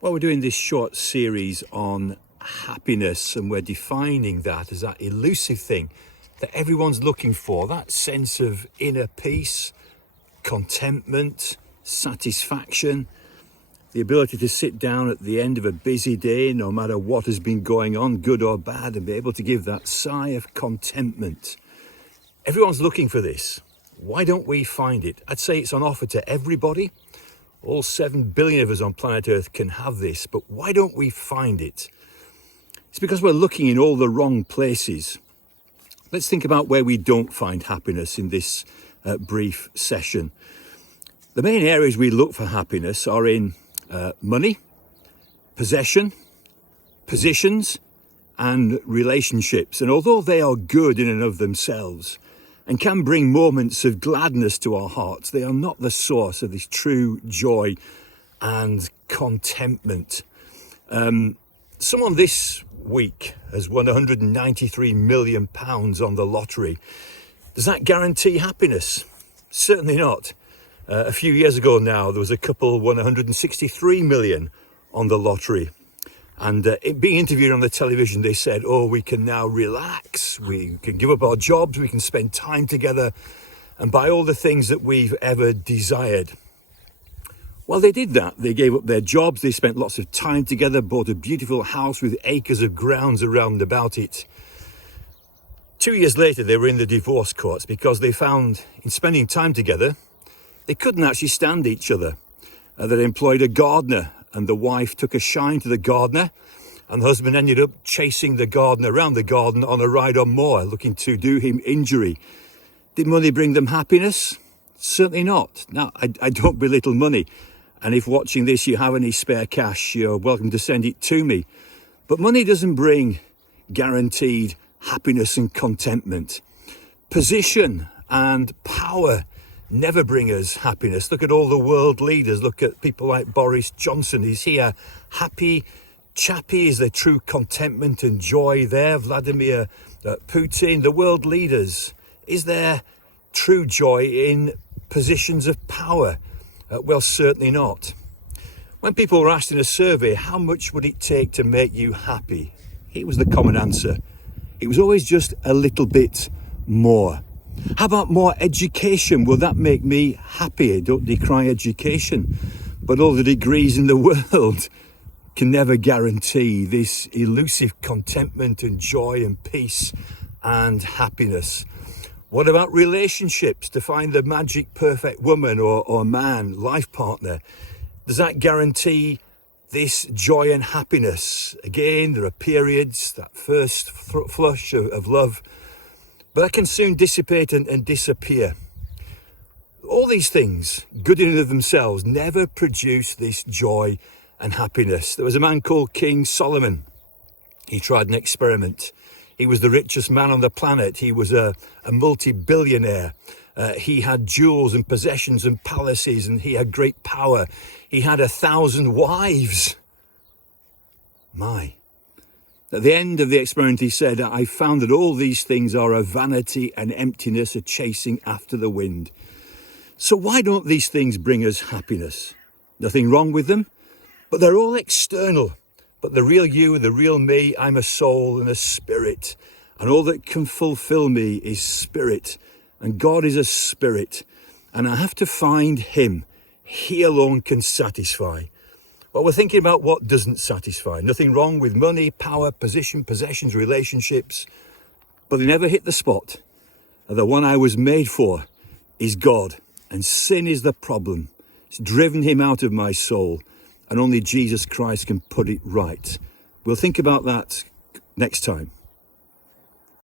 Well, we're doing this short series on happiness, and we're defining that as that elusive thing that everyone's looking for, that sense of inner peace, contentment, satisfaction, the ability to sit down at the end of a busy day, no matter what has been going on, good or bad, and be able to give that sigh of contentment. Everyone's looking for this. Why don't we find it? I'd say it's on offer to everybody. All 7 billion of us on planet Earth can have this, but why don't we find it? It's because we're looking in all the wrong places. Let's think about where we don't find happiness in this brief session. The main areas we look for happiness are in money, possession, positions, and relationships. And although they are good in and of themselves, and can bring moments of gladness to our hearts, they are not the source of this true joy and contentment. Someone this week has won £193 million on the lottery. Does that guarantee happiness? Certainly not. A few years ago now, there was a couple won 163 million on the lottery. And being interviewed on the television, they said, we can now relax, we can give up our jobs, we can spend time together and buy all the things that we've ever desired. Well, they did that. They gave up their jobs, they spent lots of time together, bought a beautiful house with acres of grounds around about it. 2 years later, they were in the divorce courts because they found in spending time together, they couldn't actually stand each other. They employed a gardener, and the wife took a shine to the gardener, and the husband ended up chasing the gardener around the garden on a ride-on-mower, looking to do him injury. Did money bring them happiness? Certainly not. Now, I don't belittle money, and if watching this you have any spare cash, you're welcome to send it to me. But money doesn't bring guaranteed happiness and contentment. Position and power never bring us happiness. Look at all the world leaders. Look at people like Boris Johnson. Is he a happy chappy? Is there true contentment and joy there? Vladimir Putin, the world leaders. Is there true joy in positions of power? Well, certainly not. When people were asked in a survey, how much would it take to make you happy? Here was the common answer. It was always just a little bit more. How about more education? Will that make me happy? I don't decry education, but all the degrees in the world can never guarantee this elusive contentment and joy and peace and happiness. What about relationships? To find the magic perfect woman or man, life partner, does that guarantee this joy and happiness? Again, there are periods, that first flush of love, but that can soon dissipate and disappear. All these things, good in and of themselves, never produce this joy and happiness. There was a man called King Solomon. He tried an experiment. He was the richest man on the planet. He was a multi-billionaire. He had jewels and possessions and palaces, and he had great power. He had 1,000 wives. My. At the end of the experiment, he said, I found that all these things are a vanity and emptiness, a chasing after the wind. So why don't these things bring us happiness? Nothing wrong with them, but they're all external. But the real you, the real me, I'm a soul and a spirit. And all that can fulfill me is spirit. And God is a spirit. And I have to find him. He alone can satisfy. Well, we're thinking about what doesn't satisfy. Nothing wrong with money, power, position, possessions, relationships, but they never hit the spot. And the one I was made for is God, and sin is the problem. It's driven him out of my soul, and only Jesus Christ can put it right. We'll think about that next time.